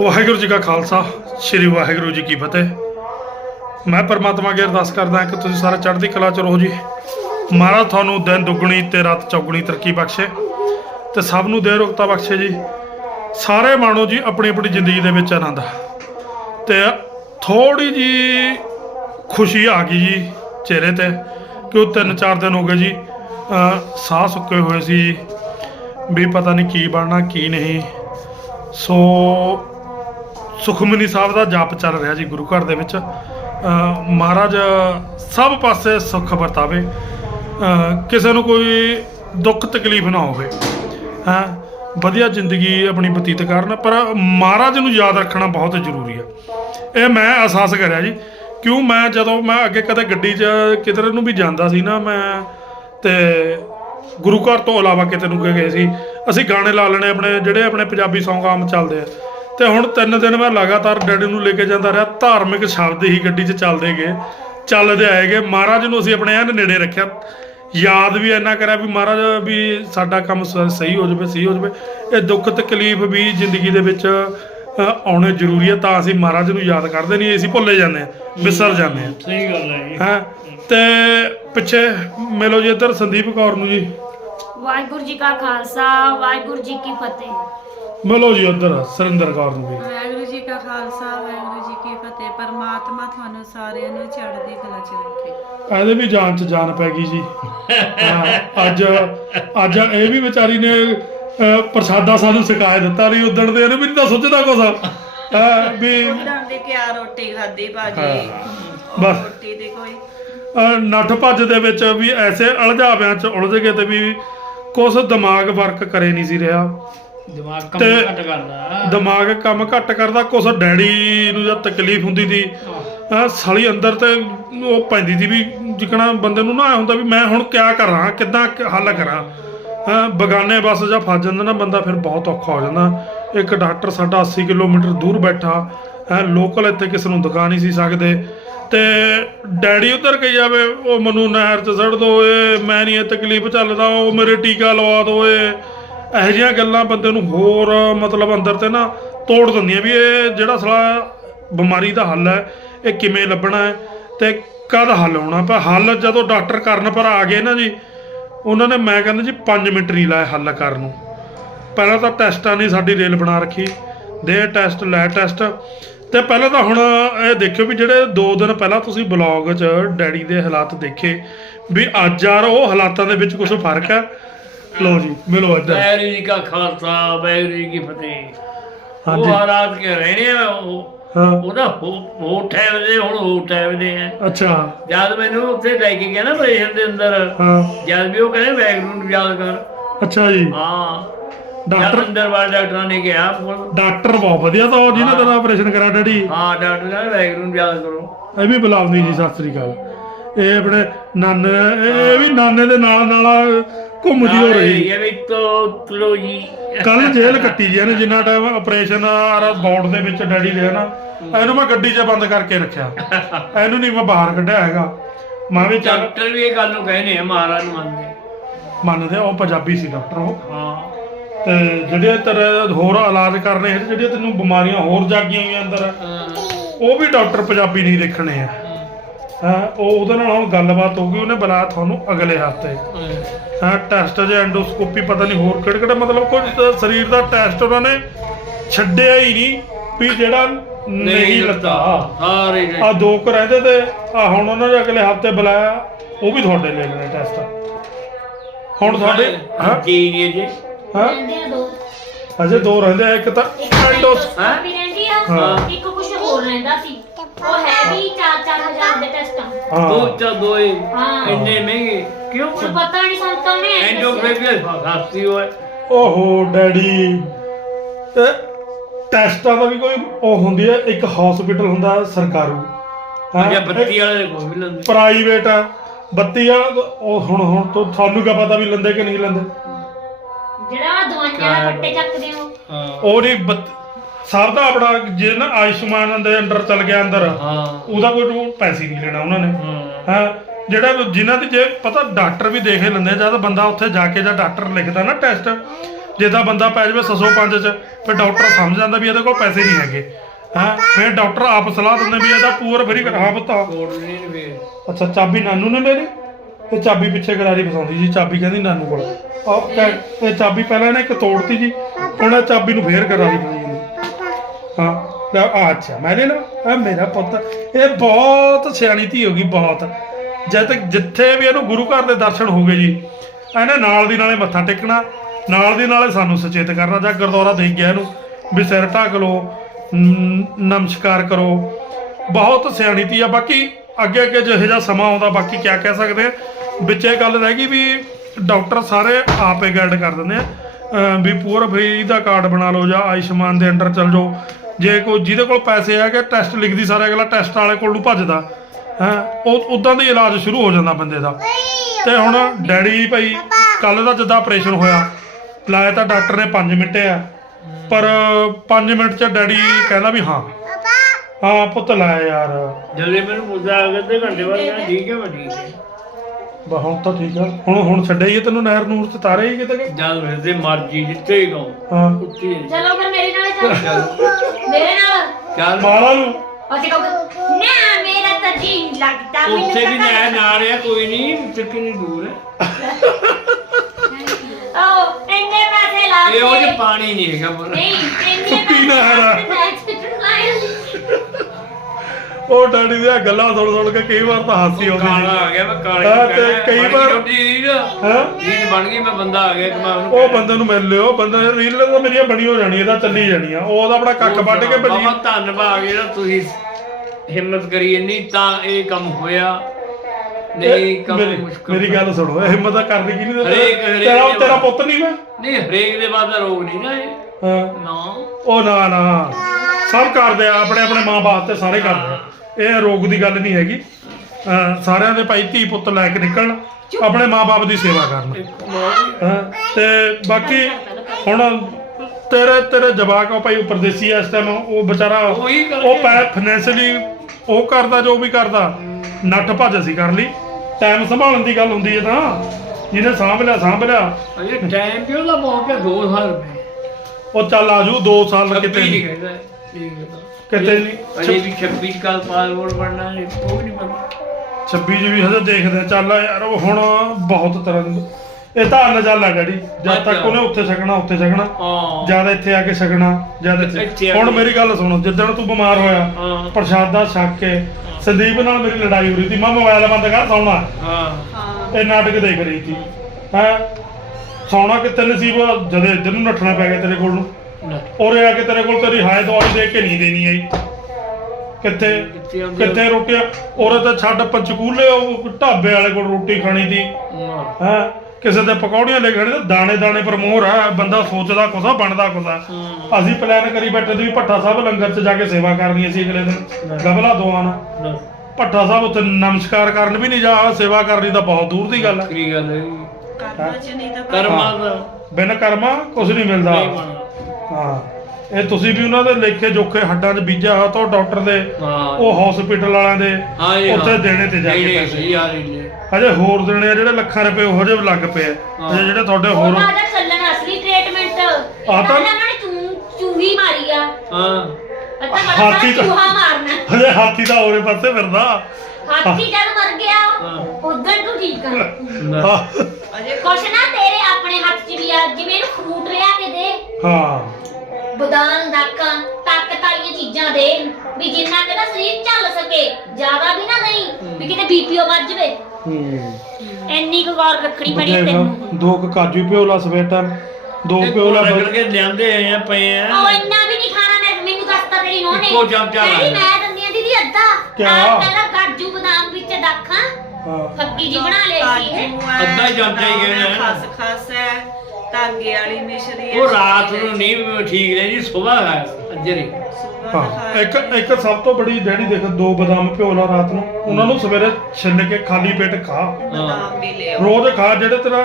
ਵਾਹਿਗੁਰੂ ਜੀ ਕਾ ਖਾਲਸਾ, ਸ੍ਰੀ ਵਾਹਿਗੁਰੂ ਜੀ ਕੀ ਫਤਿਹ। ਮੈਂ ਪਰਮਾਤਮਾ ਅੱਗੇ ਅਰਦਾਸ ਕਰਦਾ ਕਿ ਤੁਸੀਂ ਸਾਰੇ ਚੜ੍ਹਦੀ ਕਲਾ ਚ ਰਹੋ ਜੀ। ਮਹਾਰਾਜ ਤੁਹਾਨੂੰ ਦਿਨ ਦੁੱਗਣੀ ਤੇ ਰਾਤ ਚੌਗਣੀ ਤਰੱਕੀ ਬਖਸ਼ੇ ਤੇ ਸਭ ਨੂੰ ਦੇ ਰੁਕਤਾ ਬਖਸ਼ੇ ਜੀ। ਸਾਰੇ ਮਾਣੋ ਜੀ ਆਪਣੀ ਆਪਣੀ ਜ਼ਿੰਦਗੀ ਦੇ ਵਿੱਚ ਆਨੰਦ। ਤੇ ਥੋੜੀ ਜੀ ਖੁਸ਼ੀ ਆ ਗਈ ਜੀ ਚਿਹਰੇ ਤੇ ਕਿ ਉਹ ਤਿੰਨ ਚਾਰ ਦਿਨ ਹੋ ਗਏ ਜੀ। ਸਾਹ ਸੁੱਕੇ ਹੋਏ ਸੀ। ਵੀ ਪਤਾ ਨਹੀਂ ਕੀ ਬਣਨਾ, ਕੀ ਨਹੀਂ। ਸੋ ਸੁਖਮਨੀ ਸਾਹਿਬ ਦਾ ਜਪ ਚੱਲ ਰਿਹਾ ਜੀ ਗੁਰੂ ਘਰ ਦੇ ਵਿੱਚ। ਮਹਾਰਾਜ ਸਭ ਪਾਸੇ ਸੁੱਖ ਵਰਤਾਵੇ। ਕਿਸੇ ਨੂੰ ਕੋਈ ਦੁੱਖ ਤਕਲੀਫ ਨਾ ਹੋਵੇ। ਹਾਂ, ਵਧੀਆ ਜ਼ਿੰਦਗੀ ਆਪਣੀ ਬਤੀਤ ਕਰਨ, ਪਰ ਮਹਾਰਾਜ ਨੂੰ ਯਾਦ ਰੱਖਣਾ ਬਹੁਤ ਜ਼ਰੂਰੀ ਹੈ। ਇਹ ਮੈਂ ਅਹਿਸਾਸ ਕਰਿਆ ਜੀ, ਕਿਉਂ ਮੈਂ ਜਦੋਂ ਮੈਂ ਅੱਗੇ ਕਦੇ ਗੱਡੀ 'ਚ ਕਿਧਰ ਨੂੰ ਵੀ ਜਾਂਦਾ ਸੀ ਨਾ ਮੈਂ, ਤੇ ਗੁਰੂ ਘਰ ਤੋਂ ਇਲਾਵਾ ਕਿਤੇ ਨੂੰ ਗਏ ਸੀ, ਅਸੀਂ ਗਾਣੇ ਲਾ ਲੈਣੇ ਆਪਣੇ, ਜਿਹੜੇ ਆਪਣੇ ਪੰਜਾਬੀ ਸੌਂਗ ਆਮ ਚੱਲਦੇ ਆ। ਤੇ ਹੁਣ ਤਿੰਨ ਦਿਨ ਮੈਂ ਲਗਾਤਾਰ ਡੈਡੀ ਨੂੰ ਲੈ ਕੇ ਜਾਂਦਾ ਰਿਹਾ ਧਾਰਮਿਕ ਸ਼ਬਦ ਹੀ ਗੱਡੀ 'ਚ ਚੱਲਦੇ ਗਏ। ਚੱਲਦੇ ਆਏਗੇ ਮਹਾਰਾਜ ਨੂੰ ਅਸੀਂ ਆਪਣੇ ਐਨ ਨੇੜੇ ਰੱਖਿਆ। ਯਾਦ ਵੀ ਇੰਨਾ ਕਰਿਆ ਵੀ ਮਹਾਰਾਜ ਵੀ ਸਾਡਾ ਕੰਮ ਸਹੀ ਹੋ ਜਾਵੇ ਸਹੀ ਹੋ ਜਾਵੇ। ਇਹ ਦੁੱਖ ਤਕਲੀਫ ਵੀ ਜ਼ਿੰਦਗੀ ਦੇ ਵਿੱਚ ਆਉਣੇ ਜ਼ਰੂਰੀ ਹੈ ਤਾਂ ਅਸੀਂ ਮਹਾਰਾਜ ਨੂੰ ਯਾਦ ਕਰਦੇ ਨਹੀਂ ਅਸੀਂ ਭੁੱਲੇ ਜਾਂਦੇ ਆ ਵਿਸਰ ਜਾਂਦੇ ਆ। ਸਹੀ ਗੱਲ ਹੈ ਜੀ। ਹਾਂ? ਤੇ ਪਿੱਛੇ ਮਿਲੋ ਜੀ ਇੱਧਰ ਸੰਦੀਪ ਕੌਰ ਨੂੰ ਜੀ। ਵਾਹਿਗੁਰੂ ਜੀ ਕਾ ਖਾਲਸਾ ਵਾਹਿਗੁਰੂ ਜੀ ਕੀ ਫਤਿਹ। ਮਿਲੋ ਜੀ ਉੱਧਰ ਸੁਰਿੰਦਰ ਕੌਰ ਨੂੰ ਵੀ। ਵਾਹਿਗੁਰੂ ਜੀ ਕਾ ਖਾਲਸਾ ਵਾਹਿਗੁਰੂ ਜੀ ਕੀ ਫਤਿਹ। ਪਰਮਾਤਮਾ ਤੁਹਾਨੂੰ ਸਾਰਿਆਂ ਨੂੰ ਚੜ੍ਹਦੀ ਕਲਾ ਚ ਰੱਖੇ। ਇਹਦੇ ਵੀ ਜਾਨ ਚ ਜਾਨ ਪੈ ਗਈ ਜੀ। ਹਾਂ, ਅੱਜ ਅੱਜ ਇਹ ਵੀ ਵਿਚਾਰੀ ਨੇ ਅਹ, ਪ੍ਰਸਾਦਾ ਸਾਨੂੰ ਸਿਖਾਇ ਦਿੱਤਾ ਨਹੀਂ ਉਦਣ ਦੇ ਇਹਨੇ ਵੀ ਨਹੀਂ ਤਾਂ ਸੋਚਦਾ ਕੁਛ। ਅਹ, ਵੀ ਉਹਨਾਂ ਦੇ ਕਿਆ ਰੋਟੀ ਖਾਦੀ ਬਾਜੀ ਬਸ। ਰੋਟੀ ਦੀ ਕੋਈ? ਅਹ, ਨੱਠ ਭੱਜ ਦੇ ਵਿੱਚ ਵੀ ਐਸੇ ਅਲਝਾਵਿਆਂ ਚ ਉਲਝ ਗਏ ਤੇ ਵੀ ਕੁਛ ਦਿਮਾਗ ਵਰਕ ਕਰੇ ਨਹੀਂ ਸੀ ਰਿਹਾ। ਦਿਮਾਗ ਕੰਮ ਤੇ- ਘੱਟ ਕਰਦਾ। ਦਿਮਾਗ ਕੰਮ ਘੱਟ ਕਰਦਾ ਕੁਛ ਡੈਡੀ ਨੂੰ ਜਦ ਤਕਲੀਫ ਹੁੰਦੀ ਸੀ ਹਾਂ। ਸਾਲੀ ਅੰਦਰ ਤੇ ਉਹ ਪੈਂਦੀ ਸੀ ਵੀ ਜਿਕਣਾ ਬੰਦੇ ਨੂੰ ਨਾ ਐਂ ਹੁੰਦਾ ਵੀ ਮੈਂ ਹੁਣ ਕਿਆ ਕਰਾਂ ਕਿੱਦਾਂ ਕ- ਹੱਲ ਕਰਾਂ। ਹਾਂ ਬਗਾਨੇ ਬਸ ਜਾਂ ਫਸ ਜਾਂਦਾ ਨਾ ਬੰਦਾ ਫਿਰ ਬਹੁਤ ਔਖਾ ਹੋ ਜਾਂਦਾ। ਇੱਕ ਡਾਕਟਰ ਸਾਡਾ 80 ਕਿਲੋਮੀਟਰ ਦੂਰ ਬੈਠਾ ਹੈ ਲੋਕਲ ਇੱਥੇ ਕਿਸੇ ਨੂੰ ਦਿਖਾ ਨਹੀਂ ਸੀ ਸਕਦੇ। ਤੇ ਡੈਡੀ ਉਧਰ ਕਹੀ ਜਾਵੇ ਉਹ ਮੈਨੂੰ ਨਹਿਰ 'ਚ ਸੜ ਦੋ ਏ ਮੈਂ ਨਹੀਂ ਇਹ ਤਕਲੀਫ ਚੱਲਦਾ ਉਹ ਮੇਰੇ ਟੀਕਾ ਲਵਾ ਦੋ ਏ ਇਹੋ ਜਿਹੀਆਂ ਗੱਲਾਂ ਬੰਦੇ ਨੂੰ ਹੋਰ, ਮਤਲਬ ਅੰਦਰ ਤੇ ਨਾ ਤੋੜ ਦਿੰਦੀਆਂ ਵੀ ਇਹ ਜਿਹੜਾ ਸਾਲਾ ਬਿਮਾਰੀ ਦਾ ਹੱਲ ਹੈ, ਇਹ ਕਿਵੇਂ ਲੱਭਣਾ ਹੈ ਤੇ ਕਦ ਹੱਲ ਹੋਣਾ? ਪਰ ਹੱਲ ਜਦੋਂ ਡਾਕਟਰ ਕਰਨ ਪਰ ਆ ਗਏ ਨਾ ਜੀ, ਉਹਨਾਂ ਨੇ ਮੈਂ ਕਹਿੰਦਾ ਜੀ 5 ਮਿੰਟ ਨਹੀਂ ਲਾਏ ਹੱਲ ਕਰਨ ਨੂੰ। ਪਹਿਲਾਂ ਤਾਂ ਟੈਸਟਾਂ ਨੇ ਸਾਡੀ ਰੇਲ ਬਣਾ ਰੱਖੀ, ਦੇ ਟੈਸਟ, ਲੈ ਟੈਸਟ। ਤੇ ਪਹਿਲਾਂ ਤਾਂ ਹੁਣ ਇਹ ਦੇਖਿਓ ਵੀ ਜਿਹੜੇ 2 ਦਿਨ ਪਹਿਲਾਂ ਤੁਸੀਂ ਬਲੌਗ 'ਚ ਡੈਡੀ ਦੇ ਹਾਲਾਤ ਦੇਖੇ, ਵੀ ਅੱਜ ਯਾਰ ਉਹ ਹਾਲਾਤਾਂ ਦੇ ਵਿੱਚ ਕੁਝ ਫ਼ਰਕ ਹੈ। ਲਓ ਜੀ ਮਿਲੋ ਇੱਧਰ ਵਾਹਿਗੁਰੂ ਜੀ ਕਾ ਖਾਲਸਾ ਵਾਹਿਗੁਰੂ ਜੀ ਕੀ ਫਤਿਹ। ਹਾਂਜੀ। ਉਹ ਹਾਲਾਤ ਕੇ ਰਹਿਣੇ ਆ ਉਹ ਹਾਂ। ਉਹਦਾ ਹੋ ਟਾਈਮ ਦੇ ਹੁਣ ਹੋ ਟਾਈਮ ਦੇ ਆ। ਅੱਛਾ। ਜਦ ਮੈਨੂੰ ਉੱਥੇ ਲੈ ਕੇ ਗਿਆ ਨਾ ਪੇਸ਼ੈਂਟ ਦੇ ਅੰਦਰ ਹਾਂ। ਜਦ ਵੀ ਉਹ ਕਹਿੰਦੇ ਵਾਹਿਗੁਰੂ ਨੂੰ ਯਾਦ ਕਰ। ਅੱਛਾ ਜੀ। ਹਾਂ। ਡਾਕਟਰ ਡਾਕਟਰ ਅੰਦਰ ਵਾਲੇ ਡਾਕਟਰਾਂ ਨੇ ਕਿਹਾ ਕੋਲ ਡਾਕਟਰ ਬਹੁਤ ਵਧੀਆ ਤਾਂ ਉਹ ਜਿਹਨੇ ਤੇਰਾ ਆਪਰੇਸ਼ਨ ਕਰਾ ਡੈਡੀ। ਹਾਂ ਡਾਕਟਰ ਕਹਿੰਦੇ ਵਾਹਿਗੁਰੂ ਨੂੰ ਯਾਦ ਕਰੋ। ਇਹ ਵੀ ਬੁਲਾਉਂਦੀ ਜੀ ਸਤਿ ਸ੍ਰੀ ਅਕਾਲ। ਇਹ ਆਪਣੇ ਨਾਨੇ ਇਹ ਵੀ ਨਾਨੇ ਦੇ ਨਾਲ ਨਾਲ ਘੁੰਮਦੀ ਹੋ ਰਹੀ। ਇਹ ਵੀ ਤੋ ਤਲੋ ਜੀ। ਕੱਲ ਜੇਲ੍ਹ ਕੱਟੀ ਜੀ ਇਹਨੇ ਜਿੰਨਾ ਟਾਈਮ ਆਪਰੇਸ਼ਨ ਆਰ ਬੌਂਡ ਦੇ ਵਿੱਚ ਡੈਡੀ ਰਿਹਾ ਨਾ ਇਹਨੂੰ ਮੈਂ ਗੱਡੀ 'ਚ ਬੰਦ ਕਰਕੇ ਰੱਖਿਆ। ਇਹਨੂੰ ਨਹੀਂ ਮੈਂ ਬਾਹਰ ਕੱਢਿਆ ਹੈਗਾ। ਮੈਂ ਵੀ ਚੱਲ ਡਾਕਟਰ ਵੀ ਇਹ ਗੱਲ ਨੂੰ ਕਹਿੰਦੇ ਆ ਮਹਾਰਾਜ ਨੂੰ ਮੰਨਦੇ। ਮੰਨਦੇ ਉਹ ਪੰਜਾਬੀ ਸੀ ਡਾਕਟਰ ਉਹ। ਹਾਂ। ਤੇ ਜਿਹੜੇ ਤੇਰੇ ਹੋਰ ਇਲਾਜ ਕਰਨੇ ਹੈ ਜਿਹੜੀਆਂ ਤੈਨੂੰ ਬਿਮਾਰੀਆਂ ਹੋਰ ਜਾਗੀਆਂ ਹੋਈਆਂ ਅੰਦਰ। ਉਹ ਵੀ ਡਾਕਟਰ ਪੰਜਾਬੀ ਨਹੀਂ ਦੇਖਣੇ ਆ। ਹਾਂ ਉਹ ਉਹਦੇ ਨਾਲ ਹੁਣ ਗੱਲਬਾਤ ਹੋ ਗਈ ਉਹਨੇ ਬੁਲਾਇਆ ਤੁਹਾਨੂੰ ਅਗਲੇ ਹਫ਼ਤੇ। ਹਾਂ। ਟੈਸਟ ਜੇ ਐਂਡੋਸਕੋਪੀ ਪਤਾ ਨਹੀਂ ਹੋਰ ਕਿਹੜੇ ਕਿਹੜੇ ਮਤਲਬ ਕੁਝ ਸਰੀਰ ਦਾ ਟੈਸਟ ਉਹਨਾਂ ਨੇ ਛੱਡਿਆ ਹੀ ਨਹੀਂ ਵੀ ਜਿਹੜਾ ਨਹੀਂ ਲੱਗਾ। ਸਾਰੇ ਆ ਦੋ ਕੁ ਰਹਿੰਦੇ ਤੇ ਆ ਹੁਣ ਉਹਨਾਂ ਨੇ ਅਗਲੇ ਹਫ਼ਤੇ ਬੁਲਾਇਆ ਉਹ ਵੀ ਤੁਹਾਡੇ ਲੈ ਲੈਣੇ ਟੈਸਟ। ਹੁਣ ਤੁਹਾਡੇ ਹਾਂ। ਜੀ ਜੀ ਜੀ ਹਾਂ। ਅਜੇ ਦੋ ਰਹਿੰਦੇ ਆ ਇੱਕ ਤਾਂ ਐਂਡੋਸ ਵੀ ਰਹਿੰਦੀ ਆ। ਇੱਕ ਕੁਝ ਹੋਰ ਰਹਿੰਦਾ ਸੀ। ਉਹ ਹੈ ਵੀ 4-4000 ਦੇ ਟੈਸਟਾਂ ਦੋ ਹਾਂ ਚਾ ਦੋਏ ਹਾਂ। ਇੰਨੇ ਮਹਿੰਗੇ? ਕਿਉਂ? ਹੁਣ ਪਤਾ ਨਹੀਂ ਸੰਤਾਂ ਨੇ ਐਂ ਦੱਸਿਆ। ਐਂਡੋਗ੍ਰਾਫੀ ਸਸਤੀ ਹੋਏ। ਓਹੋ ਡੈਡੀ। ਤੇ ਟੈਸਟਾਂ ਦਾ ਵੀ ਕੋਈ ਉਹ ਹੁੰਦੀ ਹੈ ਇੱਕ ਹਸਪੀਟਲ ਹੁੰਦਾ ਸਰਕਾਰੂ। ਜਾਂ ਬੱਤੀ ਵਾਲੇ ਦੇ ਕੋਈ ਵੀ ਲੈਂਦੇ। ਪ੍ਰਾਈਵੇਟ ਆ। ਬੱਤੀ ਆ ਉਹ ਹੁਣ ਹੁਣ ਤੋਂ ਤੁਹਾਨੂੰ ਕੀ ਪਤਾ ਵੀ ਲੈਂਦੇ ਕਿ ਨਹੀਂ ਲੈਂਦੇ? ਜਿਹੜਾ ਆਹ ਦਵਾਈਆਂ ਦਾ ਪੱਟੇ ਚੱਕਦੇ ਹੋ। ਹਾਂ। ਉਹ ਨਹੀਂ ਬੱਤ- ਸਭ ਦਾ ਆਪਣਾ ਜੇ ਨਾ ਆਯੁਸ਼ਮਾਨ ਦੇ ਅੰਡਰ ਚੱਲ ਗਿਆ ਅੰਦਰ ਹਾਂ। ਉਹਦਾ ਕੋਈ ਪੈਸੇ ਨਹੀਂ ਲੈਣਾ ਉਹਨਾਂ ਨੇ। ਹਾਂ। ਹਾਂ ਜਿਹੜਾ ਜਿਨ੍ਹਾਂ ਦੀ ਜੇ ਪਤਾ ਡਾਕਟਰ ਵੀ ਦੇਖ ਹੀ ਲੈਂਦੇ ਜਦ ਬੰਦਾ ਉੱਥੇ ਜਾ ਕੇ ਜਾਂ ਡਾਕਟਰ ਲਿਖਦਾ ਨਾ ਟੈਸਟ ਜੇ ਤਾਂ ਬੰਦਾ ਪੈ ਜਾਵੇ 605 ਚ ਫਿਰ ਡਾਕਟਰ ਸਮਝ ਜਾਂਦਾ ਵੀ ਇਹਦੇ ਕੋਲ ਪੈਸੇ ਨਹੀਂ ਹੈਗੇ। ਹਾਂ ਫਿਰ ਡਾਕਟਰ ਆਪ ਸਲਾਹ ਦਿੰਦੇ ਵੀ ਇਹਦਾ ਪੂਰ ਫਰੀ ਕਰ ਹਾਂ ਪੁੱਤਾ ਕੋੜ ਨਹੀਂ ਵੇ ਅੱਛਾ ਚਾਬੀ ਨਾਨੂ ਨੇ ਮੇਰੀ ਇਹ ਚਾਬੀ ਪਿੱਛੇ ਗਰਾਰੀ ਫਸਾਉਂਦੀ ਜੀ ਚਾਬੀ ਕਹਿੰਦੀ ਨਾਨੂ ਕੋਲ। ਆਹ ਕਹਿ- ਇਹ ਚਾਬੀ ਪਹਿਲਾਂ ਇਹਨੇ ਇੱਕ ਤੋੜਤੀ ਜੀ ਹੁਣ ਇਹ ਚਾਬੀ ਨੂੰ ਫੇਰ ਗਰਾਰੀ ਫਸਾਈ ਜਾਂਦੀ ਹਾਂ, ਲੈ ਆ ਅੱਛਾ ਮੈਂ ਲੈ ਲਵਾਂ ਆ ਮੇਰਾ ਪੁੱਤ, ਇਹ ਬਹੁਤ ਸਿਆਣੀ ਧੀ ਹੋ ਗਈ, ਬਹੁਤ। ਜਦ ਤੱਕ ਜਿੱਥੇ ਵੀ ਇਹਨੂੰ ਗੁਰੂ ਘਰ ਦੇ ਦਰਸ਼ਨ ਹੋ ਗਏ ਜੀ, ਇਹਨੇ ਨਾਲ ਦੀ ਨਾਲੇ ਮੱਥਾ ਟੇਕਣਾ, ਨਾਲ ਦੀ ਨਾਲੇ ਸਾਨੂੰ ਸੁਚੇਤ ਕਰਨਾ, ਜਾਂ ਗੁਰਦੁਆਰਾ ਦੇਖ ਗਿਆ ਇਹਨੂੰ, ਵੀ ਸਿਰ ਢੱਕ ਲਓ ਨਮਸਕਾਰ ਕਰੋ। ਬਹੁਤ ਸਿਆਣੀ ਧੀ ਆ, ਬਾਕੀ ਅੱਗੇ ਅੱਗੇ ਜਿਹੋ ਜਿਹਾ ਸਮਾਂ ਆਉਂਦਾ, ਬਾਕੀ ਕਿਆ ਕਹਿ ਸਕਦੇ ਆ? ਵਿੱਚ ਇਹ ਗੱਲ ਰਹਿ ਗਈ ਵੀ ਡਾਕਟਰ ਸਾਰੇ ਆਪੇ ਗਾਈਡ ਕਰ ਦਿੰਦੇ ਆ ਵੀ ਪੂਰ ਫਰੀ ਦਾ ਕਾਰਡ ਬਣਾ ਲਓ, ਜਾਂ ਆਯੁਸ਼ਮਾਨ ਦੇ ਅੰਡਰ ਚੱਲ ਜਾਓ। ਜੇ ਕੋਈ ਜਿਹਦੇ ਕੋਲ ਪੈਸੇ ਹੈਗੇ ਟੈਸਟ ਲਿਖਦੀ ਸਾਰੇ ਅਗਲਾ ਟੈਸਟ ਵਾਲੇ ਕੋਲ ਨੂੰ ਭੱਜਦਾ। ਹੈ ਉਹ ਉਦਾਂ ਦਾ ਇਲਾਜ ਸ਼ੁਰੂ ਹੋ ਜਾਂਦਾ ਬੰਦੇ ਦਾ। ਤੇ ਹੁਣ ਡੈਡੀ ਭਾਈ ਕੱਲ ਦਾ ਜਿੱਦਾਂ ਆਪਰੇਸ਼ਨ ਹੋਇਆ ਲਾਇਆ ਤਾਂ ਡਾਕਟਰ ਨੇ 5 ਮਿੰਟ ਆ। ਪਰ 5 ਮਿੰਟ ਚ ਡੈਡੀ ਕਹਿੰਦਾ ਵੀ ਹਾਂ। ਹਾਂ ਪੁੱਤ ਲਾਇਆ ਯਾਰ। ਜਦੇ ਮੈਨੂੰ ਪੁੱਛਿਆ ਅਗਰ ਅੱਧੇ ਘੰਟੇ ਬਾਅਦ ਕਹਿੰਦਾ ਠੀਕ ਹੈ ਮੈਂ ਠੀਕ ਹੈ। ਬਾ ਹੁਣ ਤਾਂ ਠੀਕ ਆ। ਹੁਣ ਹੁਣ ਛੱਡਿਆ ਹੀ ਆ ਤੈਨੂੰ ਨਹਿਰ ਨੂਰ ਚ ਤਾਰੇ ਹੀ ਕਿਤੇ ਕਿ? ਜਦ ਫਿਰਦੇ ਮਰਜ਼ੀ ਜਿੱਥੇ ਹੀ ਗਾਉ ਹਾਂ। ਉੱਥੇ ਹੀ। ਚਲੋ ਫਿਰ ਮੇਰੇ ਨਾਲ ਚੱਲ। ਮੇਰੇ ਨਾਲ। ਚੱਲ। ਮਾਲਾ ਨੂੰ। ਅਸੀਂ ਕਹੋਗੇ ਨਾ ਮੇਰਾ ਤਾਂ ਜੀ ਲੱਗਦਾ। ਮੈਨੂੰ ਉੱਥੇ ਵੀ ਤਾਂ ਨਾ ਆ ਕੋਈ ਨਹੀਂ ਉੱਥੇ ਕਿੰਨੀ ਦੂਰ ਹੈ? ਉਹ ਇੰਨੇ ਪੈਸੇ ਲਾ ਇਹ ਉਹ ਕੇ- ਪਾਣੀ ਨਹੀਂ ਹੈਗਾ ਪਰ। ਨਹੀਂ ਇੰਨੇ ਸੁੱਕੀ ਨਹਿਰ ਆ। ਉਹ ਡੈਡੀ ਦੀਆਂ ਗੱਲਾਂ ਸੁਣ ਸੁਣ ਕੇ ਕਈ ਵਾਰ ਤਾਂ ਹਾਸੀ ਆਉਂਦੀ ਕਾਲਾ ਆ ਗਿਆ ਮੈਂ ਕਾਲੇ ਹਾਂ, ਤੇ ਕਈ ਵਾਰ- ਰੀਲ? ਹਾਂ? ਰੀਲ ਬਣ ਗਈ ਮੈਂ ਬੰਦਾ ਆ ਗਿਆ ਮੈਂ ਉਹਨੂੰ ਉਹ ਬੰਦੇ ਨੂੰ ਮਿਲ ਲਿਓ ਬੰਦੇ ਰੀਲ ਤਾਂ ਮੇਰੀਆਂ ਬਣੀ ਹੋ ਜਾਣੀ ਇਹਦਾ ਚੱਲੀ ਜਾਣੀ ਆ ਉਹ ਉਹਦਾ ਆਪਣਾ ਕੱਖ ਵੱਢ ਕੇ ਬਾਬਾ ਭੱਜੀ। ਧੰਨਵਾਦ ਜਿਹੜਾ ਤੁਸੀਂ ਹਿੰਮਤ ਕਰੀ ਇੰਨੀ ਤਾਂ ਇਹ ਕੰਮ ਹੋਇਆ। ਨਹੀਂ ਕੰਮ ਮੇਰੀ ਮੁਸ਼ਕਲ ਮੇਰੀ ਗੱਲ ਸੁਣੋ ਇਹ ਹਿੰਮਤ ਤਾਂ ਕਰਨੀ ਕੀ ਨਹੀਂ ਹਰੇਕ- ਹਰੇਕ ਤੇਰਾ ਤੇਰਾ। ਪੁੱਤ ਨਹੀਂ ਮੈਂ ਨਹੀਂ ਹਰੇਕ ਦੇ ਬਾਅਦ ਦਾ ਰੋਗ ਨਹੀਂ ਨਾ ਇਹ। ਹਾਂ। ਨਾ। ਉਹ ਨਾ ਨਾ। ਸਭ ਕਰਦੇ ਆ ਆਪਣੇ ਆਪਣੇ ਮਾਂ-ਬਾਪ ਤੇ ਸਾਰੇ ਕਰਦੇ ਆ। ਇਹ ਰੋਗ ਦੀ ਗੱਲ ਨਹੀਂ ਹੈਗੀ। ਅਹ ਸਾਰਿਆਂ ਦੇ ਭਾਈ ਧੀ ਪੁੱਤ ਲੈ ਕੇ ਨਿਕਲਣ ਆਪਣੇ ਮਾਂ-ਬਾਪ ਦੀ ਸੇਵਾ ਕਰਨ। ਹਾਂ, ਤੇ ਬਾਕੀ ਹੁਣ ਤੇਰੇ ਤੇਰੇ ਜਵਾਕ ਆ ਭਾਈ ਉਹ ਪਰਦੇਸੀ ਆ ਇਸ ਟਾਈਮ ਉਹ ਵਿਚਾਰਾ ਉਹੀ ਪੈ ਫਾਈਨੈਂਸ਼ਲੀ ਉਹ ਕਰਦਾ ਜੋ ਵੀ ਕਰਦਾ ਨੱਠ ਭੱਜ ਅਸੀਂ ਕਰ ਲਈ। ਟਾਈਮ ਸੰਭਾਲਣ ਦੀ ਗੱਲ ਹੁੰਦੀ ਹੈ ਤਾਂ। ਜਿਹਨੇ ਸਾਂਭ ਲਿਆ ਸਾਂਭ ਲਿਆ। ਅਜੇ ਟਾਈਮ ਕਿਉਂ ਦਾ ਬਹੁਤ ਪਿਆ? 2 ਸਾਲ ਉਹ ਚੱਲ ਆਜੂ 2 ਸਾਲ ਕਿਤੇ ਨਹੀਂ ਨਹੀਂ। ਕਹਿੰਦਾ ਠੀਕ ਹੈ ਕਿਤੇ ਨਹੀਂ ਅਜੇ ਵੀ 26 ਕਾਲ ਪਾਸਪੋਰਟ ਬਣਨਾ ਹੈ ਉਹ ਵੀ ਨਹੀਂ ਬਣਨਾ 26 ਜੀ ਵੀ ਹਜੇ ਦੇਖਦੇ ਆ। ਚੱਲ ਯਾਰ ਉਹ ਹੁਣ ਬਹੁਤ ਤਰ੍ਹਾਂ ਦੀ ਇਹ ਤਾਂ ਨਜ਼ਾਲਾ ਗੜੀ ਜਦ ਤੱਕ ਅੱਛਾ। ਉਹਨੇ ਉੱਥੇ ਛਕਣਾ ਉੱਥੇ ਛਕਣਾ। ਹਾਂ। ਜ਼ਿਆਦਾ ਇੱਥੇ ਆ ਕੇ ਛਕਣਾ ਜ਼ਿਆਦਾ ਇੱਥੇ ਇੱਥੇ ਆ ਹੁਣ ਕੇ- ਮੇਰੀ ਗੱਲ ਸੁਣੋ ਜਿੱਦਣ ਤੂੰ ਬਿਮਾਰ ਹੋਇਆ ਹਾਂ। ਪ੍ਰਸ਼ਾਦਾ ਛਕ ਕੇ ਸੰਦੀਪ ਨਾਲ ਮੇਰੀ ਲੜਾਈ ਹੋ ਰਹੀ ਸੀ। ਮੈਂ ਮੋਬਾਈਲ ਬੰਦ ਕਰ ਸੌਣਾ। ਹਾਂ। ਹਾਂ। ਇਹ ਨਾਟਕ ਦੇਖ ਰਹੀ ਸੀ। ਹੈ? ਸੌਣਾ ਕਿੱਥੇ ਨਸੀਬ ਆ? ਜਦ ਇੱਧਰ ਨੂੰ ਨੱਠਣਾ ਪੈ ਗਿਆ ਤੇਰੇ ਕੋਲ ਨੂੰ। ਔਰੇ ਆ ਕੇ ਤੇਰੇ ਕੋਲ ਤੇਰੀ ਹਾਇ ਦਵਾਈ ਦੇ ਕੇ ਨਹੀਂ ਦੇਣੀ ਆਈ। ਕਿੱਥੇ? ਕਿੱਥੇ ਰੋਟੀਆਂ? ਔਰੇ ਤਾਂ ਛੱਡ ਪੰਚਕੂਲੇ ਉਹ ਢਾਬੇ ਵਾਲੇ ਕੋਲ ਰੋਟੀ ਖਾਣੀ ਦੀ ਹਾਂ? ਕਿਸੇ ਦੇ ਪਕੌੜੀਆਂ ਲੈ ਤੇ ਦਾਣੇ ਦਾਣੇ ਪਰ ਮੋਹਰ ਆ ਬੰਦਾ ਸੋਚਦਾ ਕੁਛਾ ਬਣਦਾ ਹਾਂ। ਅਸੀਂ ਪਲਾਨ ਕਰੀ ਬੈਠੇ ਸੀ ਵੀ ਭੱਠਾ ਸਾਹਿਬ ਲੰਗਰ 'ਚ ਜਾ ਕੇ ਸੇਵਾ ਕਰਨੀ ਸੀ ਅਗਲੇ ਦਿਨ। ਗਬਲਾ ਦੋਆਂ ਨਾਲ ਲੈ, ਭੱਠਾ ਸਾਹਿਬ ਉੱਥੇ ਨਮਸਕਾਰ ਕਰਨ ਵੀ ਨਹੀਂ ਜਾ ਸੇਵਾ ਕਰਨੀ ਤਾਂ ਬਹੁਤ ਦੂਰ ਦੀ ਗੱਲ ਹੈ ਕੀ ਗੱਲ ਹੈ ਕਰਨਾ ਚ ਨਹੀਂ ਤਾਂ ਕਰਮਾਂ ਦਾ। ਬਿਨ ਕਰਮਾ ਕੁਝ ਨਹੀਂ ਮਿਲਦਾ। ਹਾਂ। ਇਹ ਤੁਸੀਂ ਵੀ ਉਹਨਾਂ ਦੇ ਲੇਖੇ ਜੋਖੇ ਹੱਡਾਂ 'ਚ ਬੀਜਿਆ ਹੋਇਆ ਤਾਂ ਡਾਕਟਰ ਦੇ ਹਾਂ। ਉਹ ਹਸਪੀਟਲ ਵਾਲਿਆਂ ਦੇ ਹਾਂ ਜੀ, ਹਾਂ। ਉੱਥੇ ਦੇਣੇ ਤੇ ਜਾ ਕੇ ਪੈਸੇ। ਹਜੇ ਹੋਰ ਦੇਣੇ ਆ ਜਿਹੜੇ ਲੱਖਾਂ ਰੁਪਏ ਉਹੋ ਜਿਹੇ ਲੱਗ ਪਏ ਆ। ਹਜੇ ਜਿਹੜੇ ਤੁਹਾਡੇ ਹੋਰ ਉਹਨਾਂ ਦਾ ਚੱਲਣਾ ਅਸਲੀ ਟ੍ਰੀਟਮੈਂਟ ਆਹ ਤਾਂ- ਉਹਨਾਂ ਨੇ ਚੂ ਚੂਹੀ ਮਾਰੀ ਆ। ਹਾਂ। ਅੱਛਾ ਹਾਥੀ ਬੜਾ ਤਾਂ- ਚੂਹਾ ਮਾਰਨਾ। ਹਜੇ ਹਾਥੀ ਦਾ ਹੋਰੇ ਪਾਸੇ ਫਿਰਦਾ। ਹਾਥੀ ਜਦ ਮਰ ਗਿਆ ਹਾਂ। ਉਦੋਂ ਤੂੰ ਠੀਕ ਆ। ਹਾਂ। ਅਜੇ ਕੁਛ ਨਾ ਤੇਰੇ ਆਪਣੇ ਹੱਥ 'ਚ ਵੀ ਆ ਜਿਵੇਂ ਇਹਨੂੰ ਫਰੂਟ ਲਿਆ ਕੇ ਦੇ। ਹਾਂ। ਬਦਾਮ ਦਾਕਾਂ ਤਾਕਤ ਵਾਲੀਆਂ ਚੀਜ਼ਾਂ ਦੇ ਵੀ ਜਿੰਨਾ ਕਿ ਦਾ ਸਰੀਰ ਚੱਲ ਸਕੇ ਜ਼ਿਆਦਾ ਵੀ ਨਾ ਨਹੀਂ ਵੀ ਕਿਤੇ ਬੀਪੀਓ ਵੱਜ ਜਵੇ। ਹੂੰ। ਇੰਨੀ ਕੁ ਗੌਰ ਰੱਖਣੀ ਪੈਣੀ ਤੈਨੂੰ। ਦੋ ਕੁ ਕਾਜੂ ਪਿਓਲਾ ਸਵੇਰ ਟਾਈਮ ਦੋ ਇਹ ਪਿਓਲਾ ਰਗੜ ਕੇ ਲਿਆਂਦੇ ਆਏ ਆ ਪਏ ਆ। ਉਹ ਇੰਨਾ ਵੀ ਨਹੀਂ ਖਾਣਾ ਮੈਂ ਮੈਨੂੰ ਦੱਸਤਾ ਤੇਰੀ ਨੋਹ ਨੇ। ਇੱਕੋ ਚਮਚਾ ਕਹਿੰਦੀ ਲਾ। ਮੈਂ ਦਿੰਦੀ ਆ ਦੀਦੀ ਅੱਧਾ। ਕਿਆ? ਆਹ ਕਹਿੰਦਾ ਕਾਜੂ ਬਦਾਮ ਵਿੱਚ ਦਾਖਾਂ ਹਾਂ। ਫੱਕੀ ਜੀ ਬਣਾ ਲਈ ਸੀ ਕਾਜੂ ਹੈ ਅੱਧਾ ਹੀ ਚਮਚਾ ਹੀ ਹੈ, ਕਹਿਣਾ ਹੈ। ਖਸਖਸ ਹੈ। ਧਾਗੇ ਵਾਲੀ ਮਿਸ਼ਰੀ ਹੈ ਉਹ ਰਾਤ ਨੂੰ ਨਹੀਂ ਠੀਕ ਰਹੀ ਜੀ ਸਵੇਰ ਹੈ ਅਜਰੀ ਹਾਂ ਇੱਕ ਇੱਕ ਸਭ ਤੋਂ ਬੜੀ ਜਿਹੜੀ ਦੇਖ ਦੋ ਬਦਾਮ ਪਿਓਲਾ ਰਾਤ ਨੂੰ ਉਹਨਾਂ ਨੂੰ ਸਵੇਰੇ ਛਿੱਲ ਕੇ ਖਾਲੀ ਪੇਟ ਖਾ। ਬਦਾਮ ਵੀ ਲਿਓ। ਰੋਜ਼ ਖਾ ਜਿਹੜੇ ਤੇਰਾ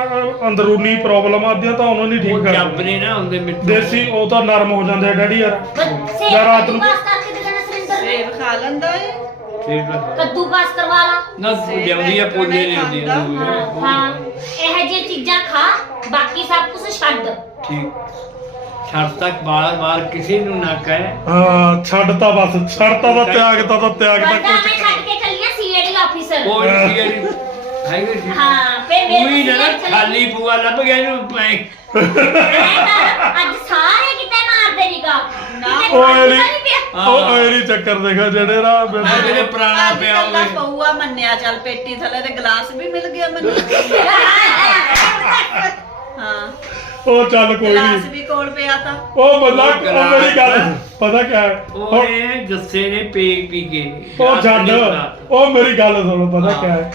ਅੰਦਰੂਨੀ ਪ੍ਰੋਬਲਮ ਆਦੀਆਂ ਤਾਂ ਉਹਨਾਂ ਨਹੀਂ ਠੀਕ ਉਹ ਜੱਬ ਕਰਦੇ। ਨਹੀਂ ਨਾ ਹੁੰਦੇ ਮਿੱਠੂ। ਦੇਸੀ ਉਹ ਤਾਂ ਨਰਮ ਹੋ ਜਾਂਦੇ ਆ ਡੈਡੀ ਯਾਰ। ਜਾਂ ਰਾਤ ਨੂੰ- ਪਾਸ ਕਰਕੇ ਦੇ ਦੇਣਾ ਸੁਰਿੰਦਰ ਸੇਬ ਖਾ ਲੈਂਦਾ ਏ। ਠੀਕ ਹੈ। ਕੱਦੂ ਕਾਸ ਕਰਵਾ ਲਾ। ਨਾ ਲਿਆਉਂਦੀ ਆ ਪੋਲੇ ਲਿਆਉਂਦੀ ਆ ਹਾਂ ਇਹ ਜਿਹੀਆਂ ਚੀਜ਼ਾਂ ਖਾ ਬਾਕੀ ਸਭ ਕੁਝ ਛੱਡ। ਠੀਕ। ਛੱਡ ਤੱਕ ਬਾਰ ਬਾਰ ਕਿਸੇ ਨੂੰ ਨਾ ਕਹੇ। ਹਾਂ ਛੱਡਤਾ ਬਸ ਛੱਡਤਾ ਤਾਂ ਤਿਆਗਤਾ ਤਾਂ ਤਿਆਗਤਾ ਵੱਡਾ ਮੈਂ ਛੱਡ ਕੇ ਚੱਲੀਆਂ ਸੀਆਈਡੀ ਆਫੀਸਰ। ਕੋਈ ਸੀ ਹੈਗੀ ਸੀ। ਹਾਂ ਫੇ ਉਹੀ ਮੇਰੇ ਜਣਾ ਖਾਲੀ ਪੂਆ ਲੱਭ ਗਿਆ ਇਹਨੂੰ ਮੈਂ ਅੱਜ ਸਾਰੇ ਕਿਤੇ ਮਾਰਦੇ ਨਿਕਾ ਉਹ ਐਰੀ ਉਹ ਐਰੀ ਚੱਕਰ ਦੇਖਾ ਜਿਹੜੇ ਨਾ ਮੈਂ ਕਿਤੇ ਪੁਰਾਣਾ ਅੱਜ ਪਿਆ ਕੱਲ੍ਹ ਹੋਵੇ। ਤਾਂ ਪਊਆ ਮੰਨਿਆ ਚੱਲ ਪੇਟੀ ਥੱਲੇ ਤੇ ਗਲਾਸ ਵੀ ਮਿਲ ਗਿਆ ਮੈਨੂੰ। ਹਾਂ। ਉਹ ਚੱਲ ਕੋਈ ਗਲਾਸ ਨਹੀਂ ਵੀ ਕੋਲ ਪਿਆ ਤਾਂ। ਉਹ ਬੰਦਾ ਉਹ ਉਹ ਮੇਰੀ ਗੱਲ ਪਤਾ ਕਿਆ ਹੈ? ਉਹ- ਉਹਨੇ ਜੱਸੇ ਨੇ ਪੀ ਪੀ ਕੇ। ਉਹ ਛੱਡ ਉਹ ਮੇਰੀ ਗੱਲ ਸੁਣੋ ਪਤਾ। ਕਿਆ ਹੈ?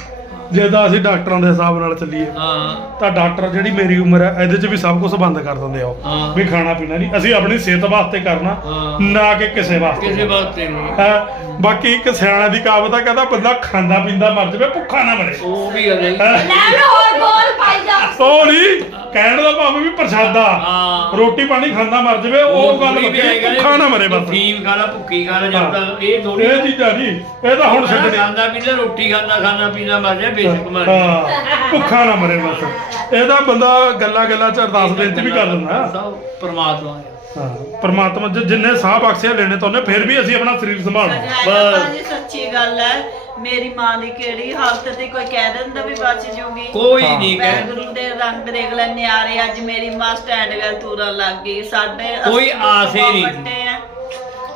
ਜੇ ਤਾਂ ਅਸੀਂ ਡਾਕਟਰਾਂ ਦੇ ਹਿਸਾਬ ਨਾਲ ਚੱਲੀਏ ਹਾਂ। ਤਾਂ ਡਾਕਟਰ ਜਿਹੜੀ ਮੇਰੀ ਉਮਰ ਹੈ ਇਹਦੇ 'ਚ ਵੀ ਸਭ ਕੁਝ ਬੰਦ ਕਰ ਦਿੰਦੇ ਆ ਉਹ ਹਾਂ। ਵੀ ਖਾਣਾ ਪੀਣਾ ਨਹੀਂ। ਅਸੀਂ ਆਪਣੀ ਸਿਹਤ ਵਾਸਤੇ ਕਰਨਾ ਹਾਂ। ਨਾ ਕਿ ਕਿਸੇ ਵਾਸਤੇ ਕਿਸੇ ਵਾਸਤੇ ਨਹੀਂ। ਹੈ? ਬਾਕੀ ਇੱਕ ਸਿਆਣਾ ਦੀ ਕਹਾਵਤ ਆ ਕਹਿੰਦਾ ਬੰਦਾ ਖਾਂਦਾ ਪੀਂਦਾ ਮਰ ਜਾਵੇ ਭੁੱਖਾ ਨਾ ਮਰੇ। ਉਹ ਵੀ ਗੱਲ ਹੈ ਹੈਂ? ਲੈ ਲੋ ਹੋਰ ਬੋਲ ਪਾਈ ਜਾ। ਨਹੀਂ ਕਹਿਣ ਦਾ ਭਾਵੇਂ ਵੀ ਪ੍ਰਸ਼ਾਦਾ। ਹਾਂ। ਰੋਟੀ ਪਾਣੀ ਖਾਂਦਾ ਮਰ ਜਾਵੇ ਉਹ ਗੱਲ ਵੀ ਵੱਖਰੀ ਭੁੱਖਾ ਨਾ ਮਰੇ ਬਸ। ਫੀਮ ਖਾ ਲਾ ਭੁੱਖੀ ਖਾ ਲਾ ਜਦ ਹਾਂ। ਤੱਕ ਇਹ ਥੋੜੀ ਇਹ ਚੀਜ਼ਾਂ ਨਹੀਂ ਇਹ ਤਾਂ ਹੁਣ ਛੱਡਣੀ ਖਾਂਦਾ ਪੀਂਦਾ ਰੋਟੀ ਖਾਂਦਾ ਖਾਣਾ ਪੀਂਦਾ ਮਰ ਜਾ ਬੇਸ਼ੱਕ ਮਰ ਹਾਂ। ਭੁੱਖਾ ਨਾ ਮਰੇ ਬਸ। ਇਹਦਾ ਬੰਦਾ ਗੱਲਾਂ ਗੱਲਾਂ ਚ ਅਰਦਾਸ ਬੇਨਤੀ ਵੀ ਕਰ ਦਿੰਦਾ। ਸਭ ਪਰਮਾਤਮਾ ਹੈ ਹਾਂ ਪਰਮਾਤਮਾ ਜੀ ਜਿੰਨੇ ਸਾਹ ਬਖਸ਼ਿਆ ਲੈਣੇ ਤਾਂ ਉਹਨੇ ਫਿਰ ਵੀ ਅਸੀਂ ਆਪਣਾ ਸਰੀਰ ਸੰਭਾਲਣਾ। ਤਾਂ ਜੀ ਸੱਚੀ ਗੱਲ ਹੈ। ਮੇਰੀ ਮਾਂ ਦੀ ਕਿਹੜੀ ਹਾਲਤ ਤੇ ਕੋਈ ਕਹਿ ਦਿੰਦਾ ਵੀ ਬਚ ਜੂਗੀ। ਕੋਈ। ਨਹੀਂ ਕਹਿ ਵਾਹਿਗੁਰੂ ਦੇ ਰੰਗ ਦੇਖ ਲੈ ਨਿਆਰੇ ਅੱਜ ਮੇਰੀ ਮਾਂ ਸਟੈਂਡ ਗੱਲ ਤੁਰਨ ਲੱਗ ਗਈ। ਸਾਡੇ ਕੋਈ ਆਸ ਹੀ ਨਹੀਂ। ਵੱਡੇ ਆ।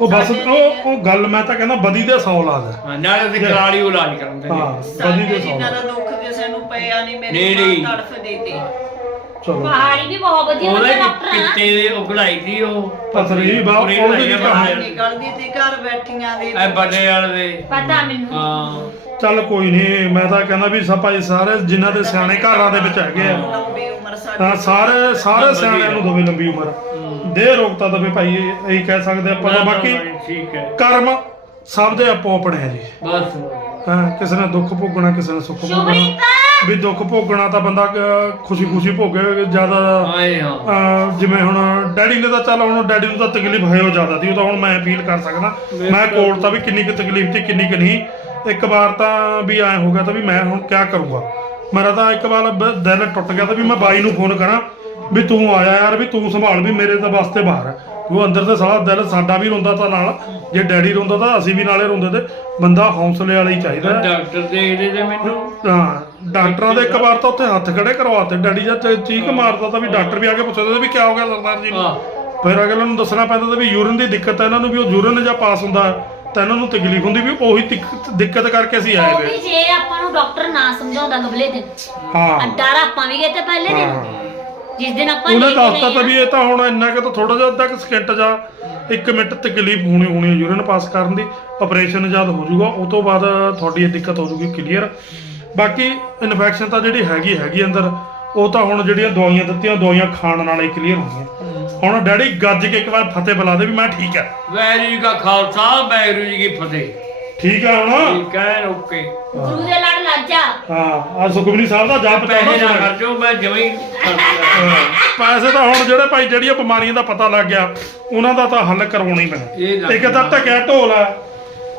ਉਹ ਬਸ ਉਹ ਉਹ ਗੱਲ ਮੈਂ ਤਾਂ ਕਹਿੰਦਾ ਬਦੀ ਦੇ 100 ਲਾ ਦੇ। ਹਾਂ, ਨਾਲੇ ਤੇ ਕਰਾਲੀ ਉਹ ਇਲਾਜ ਕਰਾਉਂਦੇ ਹਾਂ ਬਦੀ ਸਾਡੇ ਦੇ 100 ਜਿੰਨਾ ਦਾ ਦੁੱਖ ਕਿਸੇ ਨੂੰ ਪਿਆ ਨਹੀਂ ਮੇਰੀ ਨਹੀਂ, ਮਾਂ ਨਹੀਂ। ਤੜਫਦੀ ਸੀ ਚਲੋ। ਪਹਾੜੀ ਵੀ ਬਹੁਤ ਵਧੀਆ ਉਹਦੇ ਵਧੀਆ ਡਾਕਟਰ ਆ ਪਿੱਤੇ ਦੇ ਉਹ ਕਢਾਈ ਸੀ ਉਹ। ਪਥਰੀ ਬਾ- ਪੂਰੀ ਉਹਦੀ ਕਢਾਈ ਆ ਕਹਾਣੀ ਬਾਹਰ। ਨਿਕਲਦੀ ਸੀ ਘਰ ਬੈਠੀਆਂ ਦੀ। ਇਹ ਵੱਡੇ ਵਾਲੇ ਦੇ। ਪਤਾ ਮੈਨੂੰ। ਹਾਂ। ਚੱਲ ਕੋਈ ਨਹੀਂ ਮੈਂ ਤਾਂ ਕਹਿੰਦਾ ਵੀ ਸਭ ਭਾਈ ਸਾਰੇ ਜਿਨ੍ਹਾਂ ਦੇ ਸਿਆਣੇ ਘਰਾਂ ਦੇ ਵਿੱਚ ਹੈਗੇ ਆ। ਲੰਬੀ ਉਮਰ ਸਾਡੀ। ਤਾਂ ਸਾਰੇ ਸਾਰੇ। ਸਿਆਣਿਆਂ ਨੂੰ ਦਵੇ ਲੰਬੀ ਉਮਰ। ਦੇ ਰੋਗਤਾ ਦਵੇ ਭਾਈ ਇਹ- ਇਹੀ ਕਹਿ ਸਕਦੇ ਆਪਾਂ ਤਾਂ ਬਾਕੀ ਠੀਕ ਹੈ। ਕਰਮ ਸਭ ਦੇ ਆਪੋ ਆਪਣੇ ਆ ਜੀ। ਬਸ। ਹਾਂ ਕਿਸੇ ਨੇ ਦੁੱਖ ਭੋਗਣਾ ਕਿਸੇ ਨੇ ਸੁੱਖ ਭੋਗਣਾ। ਵੀ ਦੁੱਖ ਭੋਗਣਾ ਤਾਂ ਬੰਦਾ ਖੁਸ਼ੀ ਖੁਸ਼ੀ ਭੋਗੇ ਜ਼ਿਆਦਾ। ਆਏ ਹਾਂ। ਅਹ ਜਿਵੇਂ ਹੁਣ ਡੈਡੀ ਨੇ ਤਾਂ ਚੱਲ ਹੁਣ ਡੈਡੀ ਨੂੰ ਤਾਂ ਤਕਲੀਫ ਹੈ ਉਹ ਜ਼ਿਆਦਾ ਸੀ ਉਹ ਤਾਂ ਹੁਣ ਮੈਂ ਫੀਲ ਕਰ ਸਕਦਾ। ਮੈਂ ਕੋਲ ਤਾਂ ਵੀ ਕਿੰਨੀ ਕੁ ਤਕਲੀਫ ਸੀ ਕਿੰਨੀ ਕੁ ਨਹੀਂ। ਇੱਕ ਵਾਰ ਤਾਂ ਵੀ ਐ ਹੋ ਗਿਆ ਤਾਂ ਵੀ ਮੈਂ ਹੁਣ ਕੀ ਕਰੂੰਗਾ। ਮੇਰਾ ਤਾਂ ਇੱਕ ਵਾਰ ਬ- ਦਿਲ ਟੁੱਟ ਗਿਆ ਤਾਂ ਵੀ ਮੈਂ ਬਾਈ ਨੂੰ ਫੋਨ ਕਰਾਂ। ਵੀ ਤੂੰ ਆਇਆ ਯਾਰ ਵੀ ਤੂੰ ਸੰਭਾਲ ਵੀ ਮੇਰੇ ਤਾਂ ਵਾਸਤੇ ਬਾਹਰ ਹੈ ਉਹ ਅੰਦਰ ਤੇ ਸਾਲਾ ਦਿਲ ਸਾਡਾ ਵੀ ਰੋਂਦਾ ਤਾਂ ਨਾਲ ਜੇ ਡੈਡੀ ਰੋਂਦਾ ਤਾਂ ਅਸੀਂ ਵੀ ਨਾਲੇ ਰੋਂਦੇ ਤੇ ਬੰਦਾ ਹੌਸਲੇ ਵਾਲਾ ਹੀ ਚਾਹੀਦਾ। ਹੈ। ਡਾਕਟਰ ਦੇ ਇਹਦੇ ਦੇ ਮੈਨੂੰ ਹਾਂ ਡਾਕਟਰਾਂ ਦੇ ਇੱਕ ਵਾਰ ਤਾਂ ਉੱਥੇ ਹੱਥ ਖੜੇ ਕਰਵਾਤੇ ਡੈਡੀ ਜਦ ਚੀਕ ਮਾਰਦਾ ਤਾਂ ਵੀ ਡਾਕਟਰ ਵੀ ਆ ਕੇ ਪੁੱਛਦੇ ਤੇ ਵੀ ਕੀ ਹੋ ਗਿਆ ਸਰਦਾਰ ਜੀ ਨੂੰ। ਹਾਂ। ਫਿਰ ਅਗਲੇ ਨੂੰ ਦੱਸਣਾ ਪੈਂਦਾ ਤਾਂ ਵੀ ਯੂਰਨ ਦੀ ਦਿੱਕਤ ਹੈ ਇਹਨਾਂ ਨੂੰ ਵੀ ਉਹ ਯੂਰਨ ਜਾਂ ਪਾਸ ਹੁੰਦਾ ਤਾਂ ਇਹਨਾਂ ਨੂੰ ਤਕਲੀਫ ਹੁੰਦੀ ਵੀ ਉਹੀ ਦਿੱਕਤ ਦਿੱਕਤ ਕਰਕੇ ਅਸੀਂ ਆਏ ਉਹ ਵੇ ਵੀ ਜੇ ਆਪਾਂ ਨੂੰ ਡਾਕਟਰ ਨਾ ਸਮਝਾਉਂਦਾ ਅਗਲੇ ਦਿਨ ਹਾਂ। ਡਰ ਆਪਾਂ ਵੀ ਗਏ ਤੇ ਪਹਿਲੇ ਦਿਨ। ਹਾਂ। ਜਿਸ ਦਿਨ ਆਪਾਂ ਉਹਨੇ ਲੈ ਕੇ ਦੱਸਤਾ ਗਏ ਤਾਂ ਆ। ਵੀ ਇਹ ਤਾਂ ਹੁਣ ਇੰਨਾ ਕਿ ਤਾਂ ਥੋੜਾ ਜਿਹਾ ਅੱਧਾ ਕੁ ਸਕਿੰਟ ਜਾਂ 1 ਮਿੰਟ ਤਕਲੀਫ ਹੋਣੀ ਹੋਣੀ ਹੈ ਯੂਰਨ ਪਾਸ ਕਰਨ ਦੀ ਆਪਰੇਸ਼ਨ ਜਦ ਹੋ ਜਾਊਗਾ ਉਹ ਤੋਂ ਬਾਅਦ ਤੁਹਾਡੀ ਇਹ ਦਿੱਕਤ ਹੋ ਜਾਊਗੀ ਕਲੀਅਰ ਬਾਕੀ ਇਨਫੈਕਸ਼ਨ ਤਾਂ ਜਿਹੜੀ ਹੈਗੀ ਹੈਗੀ ਅੰਦਰ ਉਹ ਤਾਂ ਹੁਣ ਜਿਹੜੀਆਂ ਦਵਾਈਆਂ ਦਿੱਤੀਆਂ ਦਵਾਈਆਂ ਖਾਣ ਨਾਲ ਹੀ ਕਲੀਅਰ ਹੋਣਗੀਆਂ ਹੁਣ ਡੈਡੀ ਗੱਜ ਕੇ ਇੱਕ ਵਾਰ ਫਤਿਹ ਬੁਲਾ ਦੇ ਵੀ ਮੈਂ ਠੀਕ ਹੈ ਵੈਰੀ ਜੀ ਕਾ ਖਾਲਸਾ ਵੈਰੀ ਜੀ ਕੀ ਫਤਿਹ। ਠੀਕ ਹੈ ਹੁਣ? ਠੀਕ ਹੈ ਓਕੇ। ਗੁਰੂ ਦੇ ਲੜ ਲੱਜ ਜਾ। ਹਾਂ ਆ ਸੁਖਬੀਰ ਸਾਹਿਬ ਦਾ ਜਾਪ ਪੈਸੇ ਨਾ ਖਰਚੋ ਮੈਂ ਜਮਈ ਪੈਸੇ ਤਾਂ ਹੁਣ ਜਿਹੜੇ ਭਾਈ ਜਿਹੜੀਆਂ ਬਿਮਾਰੀਆਂ ਦਾ ਪਤਾ ਲੱਗ ਗਿਆ ਉਹਨਾਂ ਦਾ ਤਾਂ ਹੱਲ ਕਰਵਾਉਣਾ ਹੀ ਇਹ ਪੈਣਾ ਲੱਗ ਇੱਕ ਤਾਂ ਟਕਿਆ ਢੋਲ ਹੈ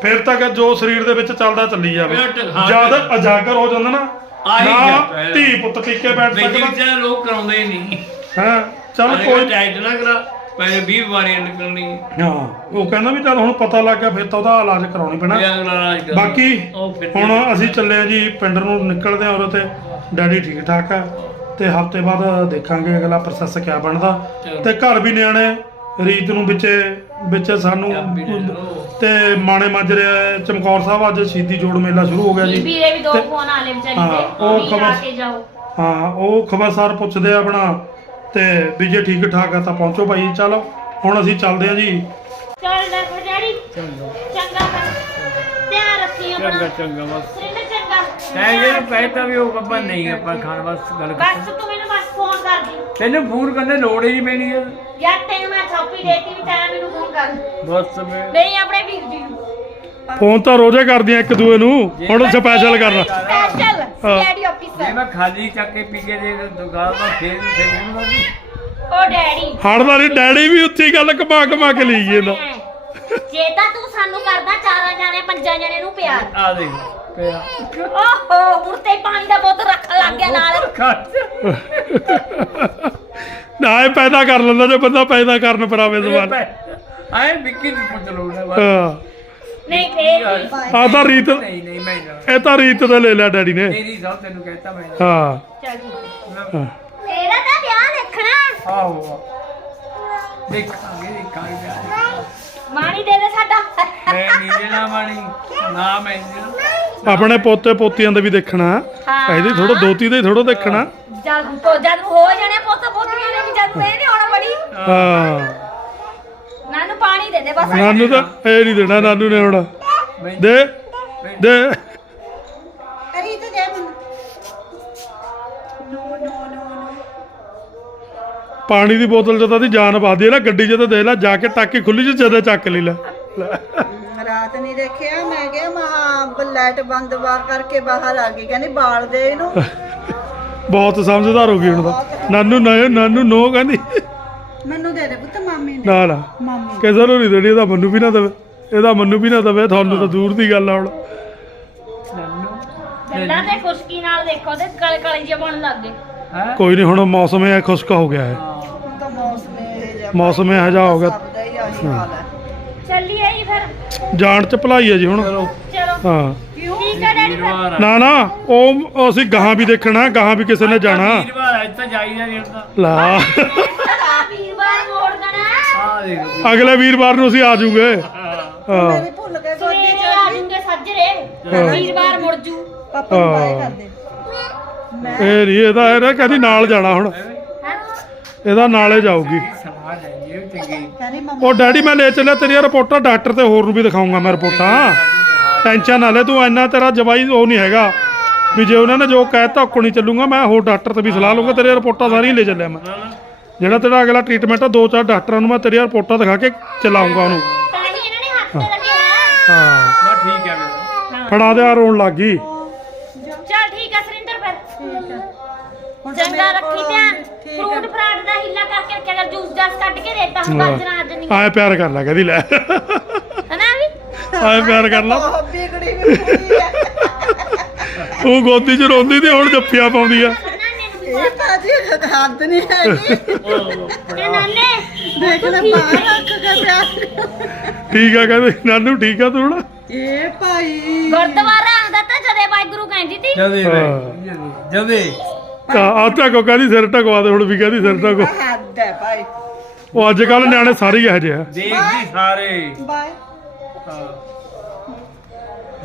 ਫਿਰ ਤੱਕ ਜੋ ਸਰੀਰ ਦੇ ਵਿੱਚ ਚੱਲਦਾ ਚੱਲੀ ਜਾਵੇ। ਇਹ ਟ- ਹਾਂ, ਜਦ ਅਜਾਗਰ ਹੋ ਜਾਂਦਾ ਨਾ ਆਹੀ ਨਾ ਹੈ। ਧੀ ਪੁੱਤ ਟਿੱਕੇ ਬੈਠ ਸਕਦਾ ਵਿੱਚ ਲੋਕ ਕਰਾਉਂਦੇ ਹੀ ਨਹੀਂ। ਹਾਂ ਚੱਲ ਕੋਈ ਟਾਈਟ ਨਾ ਕਰਾ। ਪਹਿਲੇ 20 ਬਿਮਾਰੀਆਂ ਨਿਕਲਣੀ ਹਾਂ ਉਹ ਕਹਿੰਦਾ ਵੀ ਚੱਲ ਹੁਣ ਪਤਾ ਲੱਗ ਗਿਆ ਫਿਰ ਤਾਂ ਉਹਦਾ ਇਲਾਜ ਕਰਾਉਣੀ ਪੈਣਾ। ਇਹ ਅਗਲਾ ਰਾਜ ਕਰ ਬਾਕੀ ਉਹ ਫਿਰ ਹੁਣ ਅਸੀਂ ਚੱਲੇ ਆ ਜੀ ਪਿੰਡ ਨੂੰ ਨਿਕਲਦੇ ਆ ਉਰੇ ਤੇ ਡੈਡੀ ਠੀਕ ਠਾਕ ਆ। ਤੇ ਹਫ਼ਤੇ ਬਾਅਦ ਦੇਖਾਂਗੇ ਅਗਲਾ ਪ੍ਰੋਸੈਸ ਕਿਆ ਬਣਦਾ। ਤੇ ਘਰ ਵੀ ਨਿਆਣੇ ਰੀਤ ਨੂੰ ਵਿੱਚੇ ਵਿੱਚ ਸਾਨੂੰ। ਤੇ ਮਾਣੇ ਮਾਜਰੇ ਚਮਕੌਰ ਸਾਹਿਬ ਅੱਜ ਸ਼ਹੀਦੀ ਜੋੜ ਮੇਲਾ ਸ਼ੁਰੂ ਹੋ ਗਿਆ ਜੀ। ਦੇ ਵੀ ਦੋ ਤੇ- ਫੋਨ ਆਲੇ ਵਿਚਾਰੀ ਹਾਂ, ਦੇ। ਉਹ ਉਹ ਵੀ ਖਬਰ- ਕੇ ਜਾਓ। ਹਾਂ ਉਹ ਖਬਰਸਾਰ ਪੁੱਛਦੇ ਆ ਆਪਣਾ ਤੇ ਵੀ ਜੇ ਠੀਕ ਠਾਕ ਆ ਤਾਂ ਪਹੁੰਚੋ ਭਾਈ। ਚਲੋ ਹੁਣ ਅਸੀਂ ਚੱਲਦੇ ਆ ਜੀ। ਚੱਲ ਲੈ ਫਿਰ ਡੈਡੀ। ਚੰਗਾ। ਫਿਰ। ਧਿਆਨ ਰੱਖੀ ਚੰਗਾ ਆਪਣਾ। ਚੰਗਾ ਬਸ। ਸ੍ਰਿੰਦਰ ਚੰਗਾ। ਮੈਂ ਜਿਹੜਾ ਕਹਿਤਾ ਵੀ ਉਹ ਬੱਬਾ ਨਹੀਂ ਆਪਾਂ ਖਾਣ ਬਸ ਗੱਲ ਕਰ ਬਸ ਤੂੰ ਮੈਨੂੰ ਬਸ ਫੋਨ ਕਰ ਦੀ। ਤੈਨੂੰ ਫੋਨ ਕਰਨ ਦੀ ਲੋੜ ਹੀ ਨਹੀਂ ਪੈਣੀ ਯਾਰ ਯਾਰ ਤੈਨੂੰ ਮੈਂ ਥਾਪੀ ਦੇਤੀ ਵੀ ਤੈਨੂੰ ਮੈਨੂੰ ਫੋਨ ਕਰ। ਬਸ ਮੈਂ ਨਹੀਂ ਆਪਣੇ ਵੀਰ ਜੀ ਨੂੰ। ਫੋਨ ਤਾਂ ਰੋਜ਼ੇ ਕਰਦੀਆਂ ਇੱਕ ਦੂਏ ਨੂੰ ਹੁਣ ਸਪੈਸ਼ਲ ਕਰਨਾ। ਸਪੈਸ਼ਲ ਹਾਂ। ਡੈਡੀ ਜੇ ਆਫੀਸਰ ਮੈਂ ਖਾਲੀ ਚੱਕ ਕੇ ਪੀ ਕੇ ਦੇ ਦੁਕਾਨ ਦਾ ਫੇਰ ਫੇਰ ਫੋਨ ਕਰਦੀ ਉਹ ਡੈਡੀ ਹੜਦਾ ਨਹੀਂ ਡੈਡੀ ਵੀ ਉੱਥੇ ਹੀ ਗੱਲ ਕਮਾ ਕਮਾ ਕੇ ਲਈ ਜਾਂਦਾ। ਜੇ ਜੇ ਤਾਂ ਤੂੰ ਸਾਨੂੰ ਕਰਦਾ ਚਾਰਾਂ ਜਾਣੇ ਪੰਜਾਂ ਜਣੇ ਨੂੰ ਪਿਆਰ। ਆ ਦੇ ਪਿਆ। ਓਹੋ ਹੁਣ ਤੇ ਪਾਣੀ ਦਾ ਬੋਤਲ ਰੱਖਣ ਲੱਗ ਗਿਆ ਨਾਲ। ਨਾ ਇਹ ਪੈਦਾ ਕਰ ਲੈਂਦਾ ਜੇ ਬੰਦਾ ਪੈਦਾ ਕਰਨ ਪਰ ਆਵੇ ਜ਼ਬਾਨ ਆਏ ਵਿੱਕੀ ਨੂੰ ਪੁੱਛ ਲਓ ਨਾ ਬਸ। ਹਾਂ ਨਹੀਂ ਫੇਰ ਵੀ। ਆ ਤਾਂ ਰੀਤ ਨਹੀਂ ਨਹੀਂ ਮੈਂ ਨਾ ਇਹ ਤਾਂ ਰੀਤ ਤੇ ਲੈ ਲਿਆ ਡੈਡੀ ਨੇ। ਤੇਰੀ ਸਭ ਤੈਨੂੰ ਕਹਿਤਾ ਮੈਂ ਹਾਂ। ਹਾਂ। ਇਹਦਾ ਤਾਂ ਵਿਆਹ ਦੇਖਣਾ। ਆਹੋ ਦੇਖਾਂਗੇ ਦੇਖਾਂਗੇ ਯਾਰ। ਮਾਣੀ ਦੇ ਦੇ ਸਾਡਾ। ਮੈਂ ਨਹੀਂ ਦੇਣਾ ਮਾਣੀ ਨਾ ਮੈਂ ਨਹੀਂ ਦੇਣਾ। ਆਪਣੇ ਪੋਤੇ ਪੋਤੀਆਂ ਦਾ ਵੀ ਦੇਖਣਾ। ਹਾਂ। ਇਹਦੀ ਥੋੜਾ ਦੋਤੀ ਦਾ ਥੋੜਾ ਦੇਖਣਾ। ਜਦ ਤੋਂ ਜਦ ਨੂੰ ਹੋ ਜਾਣੇ ਪੁੱਤ ਪੁੱਤੀਆਂ ਨੇ ਵੀ ਜਦ ਨੂੰ ਇਹ ਨਹੀਂ ਹੋਣਾ ਬੜੀ। ਹਾਂ। ਨਾਨੂੰ ਪਾਣੀ ਦੇ ਦੇ ਬਸ। ਨਾਨੂ ਤਾਂ ਇਹ ਨਹੀਂ ਦੇਣਾ ਨਾਨੂ ਨੇ ਹੁਣ ਦੇ ਦੇ। ਅਰੀ ਤੇ ਦੇ ਮੈਨੂੰ। ਨੋ ਨੋ ਨੋ ਪਾਣੀ ਦੀ ਬੋਤਲ ਜਦੋਂ ਦੀ ਜਾਨ ਪਾਦੀ ਹੈ ਨਾ ਗੱਡੀ 'ਚ ਤਾਂ ਦੇ ਲੈ ਜਾ ਕੇ ਟਾਕੀ ਖੁੱਲੀ ਚ ਜਦੇ ਚੱਕ ਲਈ ਲੈ। ਲੈ। ਰਾਤ ਨਹੀਂ ਦੇਖਿਆ ਮੈਂ ਕਿਹਾ ਮਹਾ ਲਾਈਟ ਬੰਦ ਬਾਹਰ ਕਰਕੇ ਬਾਹਰ ਆ ਗਈ ਕਹਿੰਦੀ ਬਾਲ ਦੇ ਇਹਨੂੰ। ਬਹੁਤ ਸਮਝਦਾਰ ਹੋ ਗਈ ਹੁਣ ਤਾਂ। ਨਾਨੂ ਨਾ ਨਾਨੂ ਨੋ ਕਹਿੰਦੀ। ਨੇ ਨਾ ਨਾ ਮਾਮੀ। ਕਿਸੇ ਨੂੰ ਨਹੀਂ ਦੇਣੀ ਇਹਦਾ ਮੰਨੂ ਵੀ ਨਾ ਦੇਵੇ। ਇਹਦਾ ਮੰਨੂ ਵੀ ਨਾ ਦੇਵੇ ਤੁਹਾਨੂੰ ਤਾਂ ਦੂਰ ਦੀ ਗੱਲ ਆ ਹੁਣ। ਨੰਨੂ ਦੰਦਾਂ ਤੇ ਖੁਸ਼ਕੀ ਨਾਲ ਦੇਖੋ ਤੇ ਕਲ ਕਲੀ ਜਿਹੇ ਬਣ ਲੱਗ ਗਏ ਹੈ? ਕੋਈ ਨਹੀਂ ਹੁਣ ਮੌਸਮ ਇਹ ਖੁਸ਼ਕ ਹੋ ਗਿਆ ਹੈ। ਹੁਣ ਤਾਂ ਮੌਸਮ ਇਹ ਜਿਹਾ ਮੌਸਮ ਇਹੋ ਜਿਹਾ ਹੋ ਗਿਆ। ਸਭ ਦਾ ਹੀ ਆਹੀ ਹਾਲ ਹੈ। ਚੱਲੀਏ ਜੀ ਫਿਰ। ਜਾਣ ਚ ਭਲਾਈ ਹੈ ਜੀ ਹੁਣ। ਚਲੋ। ਚਲੋ। ਹਾਂ। ਠੀਕ ਹੈ ਡੈਡੀ ਫਿਰ। ਵੀਰਵਾਰ ਆ। ਨਾ ਨਾ ਉਹ ਅਸੀਂ ਗਾਹਾਂ ਵੀ ਦੇਖਣਾ ਗਾਹਾਂ ਵੀ ਕਿਸੇ ਨੇ ਜਾਣਾ। ਵੀਰਵਾਰ ਆ, ਇੱਥੇ ਜਾਈਦਾ ਨਹੀਂ ਹੁੰਦਾ ਲਾ। ਵੀਰਵਾਰ ਦੇਖ ਅਗਲੇ ਵੀਰਵਾਰ ਨੂੰ ਅਸੀਂ ਆ ਹਾਂ। ਭੁੱਲ ਗਏ ਸਵੇਰੇ ਚ ਜੂਗੇ ਸੱਜਰੇ ਵੀਰਵਾਰ ਮੁੜ ਜੂ। ਪਾਪਾ ਨੂੰ ਬਾਏ ਹਾਂ। ਕਰ ਦੇ ਇਹ ਨਹੀਂ ਇਹਦਾ ਇਹਦਾ ਕਹਿੰਦੀ ਨਾਲ ਜਾਣਾ ਹੁਣ? ਇਹਦਾ ਨਾਲੇ ਜਾਊਗੀ। ਸਮਾਜ ਹੈ ਜੀ ਇਹ ਚੰਗੀ ਕਹਿੰਦੀ ਮੰਮਾ ਉਹ ਡੈਡੀ ਮੈਂ ਲੈ ਚੱਲਿਆ ਤੇਰੀਆਂ ਰਿਪੋਰਟਾਂ ਡਾਕਟਰ ਤੇ ਹੋਰ ਨੂੰ ਵੀ ਦਿਖਾਉਂਗਾ ਮੈਂ ਰਿਪੋਰਟਾਂ। ਟੈਨਸ਼ਨ ਨਾ ਲੈ ਤੂੰ ਇੰਨਾ ਤੇਰਾ ਜਵਾਈ ਉਹ ਨਹੀਂ ਹੈਗਾ। ਵੀ ਜੇ ਉਹਨਾਂ ਨੇ ਜੋ ਕਹਿਤਾ ਉਹ ਨਹੀਂ ਚੱਲੂਗਾ ਮੈਂ ਹੋਰ ਡਾਕਟਰ ਤੇ ਵੀ ਸਲਾਹ ਲਊਂਗਾ ਤੇਰੀਆਂ ਰਿਪੋਰਟਾਂ ਸਾਰੀਆਂ ਲੈ ਚੱਲਿਆ ਮੈਂ। ਜਿਹੜਾ ਤੇਰਾ ਅਗਲਾ ਟ੍ਰੀਟਮੈਂਟ ਆ ਦੋ ਚਾਰ ਡਾਕਟਰਾਂ ਨੂੰ ਮੈਂ ਤੇਰੀਆਂ ਰਿਪੋਰਟਾਂ ਦਿਖਾ ਕੇ ਚਲਾਉਂਗਾ ਉਹਨੂੰ। ਹੀ। ਨੇ ਠੀਕ ਹੈ ਮੇਰਾ ਫੜਾ ਦੇ ਆ ਰੋਣ ਲੱਗ ਗਈ। ਚੱਲ ਠੀਕ ਹੈ ਸਰਿੰਦਰ ਫਿਰ। ਚੰਗਾ ਰੱਖੀ ਧਿਆਨ। ਫਰੂਟ ਫਰਾਟ ਦਾ ਹਿੱਲਾ ਕਰਕੇ ਰੱਖਿਆ ਕਰ ਜੂਸ ਜਾਸ ਕੱਢ ਕੇ ਦੇਤਾ ਹੁਣ ਗਾਜਰਾਂ ਅੱਜ ਨਹੀਂ ਆਏ ਪਿਆਰ ਕਰ ਲੈ ਕਹਿੰਦੀ ਲੈ। ਹਨਾ ਵੀ? ਆਏ ਪਿਆਰ ਕਰ ਲਾ। ਬਹੁਤ ਬਿਗੜੀ ਵੀ ਪੂਰੀ ਹੈ। ਉਹ ਗੋਦੀ 'ਚ ਰੋਂਦੀ ਤੇ ਹੁਣ ਜੱਫੀਆਂ ਪਾਉਂਦੀ ਆ। ਤਾਂ ਜੀ ਹੱਦ ਨਹੀਂ ਹੈਗੀ। ਤੇ ਨਾਨੇ ਦੇਖ ਲੈ ਬਾਹਰ ਰੱਖ ਕੇ ਪਿਆ। ਠੀਕ ਆ ਕਹਿੰਦੇ ਨਾਨੂ ਠੀਕ ਆ ਤੂੰ ਹੁਣ? ਇਹ ਭਾਈ। ਗੁਰਦੁਆਰਾ ਆਂਦਾ ਤਾਂ ਜਦੇ ਵਾਹਿਗੁਰੂ ਕਹਿੰਦੀ ਤੀ ਜਦੇ ਹਾਂ। ਜਦੇ। ਆ ਟਕੋ ਕਹਿੰਦੀ ਸਿਰ ਟਕਵਾ ਦੇ ਹੁਣ ਵੀ ਕਹਿੰਦੀ ਸਿਰ ਟਕੋ ਹੱਦ ਹੈ ਭਾਈ। ਉਹ ਅੱਜ ਕੱਲ ਨਿਆਣੇ ਸਾਰੇ ਹੀ ਇਹੋ ਜਿਹੇ ਆ। ਦੇਖਦੀ ਸਾਰੇ। ਬਾਏ।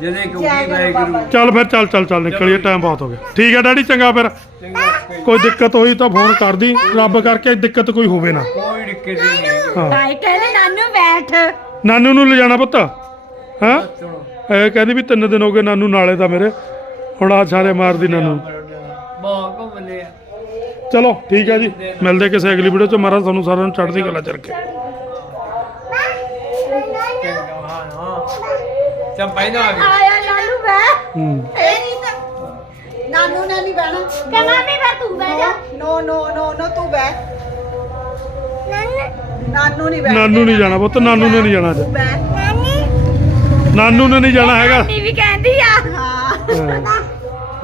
ਜਦੇ ਜੈ ਗੁਰੂ ਵਾਹਿਗੁਰੂ। ਚੱਲ ਫਿਰ ਚੱਲ ਚੱਲ ਚੱਲ ਨਿਕਲੀਏ ਟਾਈਮ ਬਹੁਤ ਹੋ ਗਿਆ। ਠੀਕ ਹੈ ਡੈਡੀ ਚੰਗਾ ਫਿਰ। ਕੋਈ ਦਿੱਕਤ ਹੋਈ ਤਾਂ ਫੋਨ ਕਰ ਦੀ ਰੱਬ ਕਰਕੇ ਦਿੱਕਤ ਕੋਈ ਹੋਵੇ ਨਾ। ਕੋਈ ਦਿੱਕਤ ਨਹੀਂ ਹੈ ਹਾਂ। ਭਾਈ ਕਹਿੰਦੇ ਨਾਨੂ ਬੈਠ। ਨਾਨੂ ਨੂੰ ਲਿਜਾਣਾ ਪੁੱਤ। ਹਾਂ? ਸੁਣੋ ਇਹ ਕਹਿੰਦੀ ਵੀ ਤਿੰਨ ਦਿਨ ਹੋ ਗਏ ਨਾਨੂ ਨਾਲੇ ਤਾਂ ਮੇਰੇ। ਹੁਣ ਆ ਸਾਰੇ ਮਾਰਦੀ ਨਾਨੂ। ਬਹੁਤ ਘੁੰਮਦੇ ਆ। ਚਲੋ ਠੀਕ ਹੈ ਜੀ। ਮਿਲਦੇ ਕਿਸੇ ਅਗਲੀ ਵੀਡੀਓ ਚ। ਮਹਾਰਾਜ ਤੁਹਾਨੂੰ ਸਾਰਿਆਂ ਨੂੰ ਚੜ੍ਹਦੀ ਕਲਾ ਚ ਰੱਖੇ। ਚੰਗਾ ਹਾਂ ਹਾਂ। ਚੱਲ ਪਹਿਲਾਂ ਆ ਗਏ। ਆਇਆ ਨਾਨੂ ਬੈ। ਹੂੰ। ਇਹ ਨਹੀਂ ਤਾਂ ਨਾਨੂ ਨੇ ਨਹੀਂ ਬਹਿਣਾ। ਕਹਿੰਦਾ ਵੀ ਫਿਰ ਤੂੰ ਬਹਿ ਜਾ। ਨੋ ਨੋ ਨੋ ਨੋ ਤੂੰ ਬਹਿ। ਨਾਨੂ। ਨਹੀਂ ਬਹਿ ਨਾਨੂ ਨਹੀਂ ਜਾਣਾ ਪੁੱਤ ਨਾਨੂ ਨੇ ਨਹੀਂ ਜਾਣਾ ਅੱਜ। ਤੂੰ ਬਹਿ। ਨਾਨੂ। ਨੇ ਨਹੀਂ ਜਾਣਾ ਹੈਗਾ। ਆਂਟੀ ਵੀ ਕਹਿੰਦੀ ਆ। ਹਾਂ।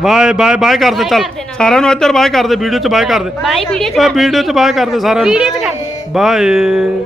ਬਾਏ ਬਾਏ ਬਾਏ ਕਰ ਦੇ ਚੱਲ। ਕਰ ਨਾਲ। ਸਾਰਿਆਂ ਨੂੰ ਇੱਧਰ ਬਾਏ ਕਰ ਦੇ ਵੀਡੀਓ ਚ ਬਾਏ ਕਰ ਦੇ। ਬਾਈ ਵੀਡੀਓ ਚ ਓਏ ਵੀਡੀਓ ਚ ਬਾਏ ਕਰ ਦੇ ਸਾਰਿਆਂ ਵੀਡੀਓ ਚ ਨੂੰ ਕਰ ਬਾਏ।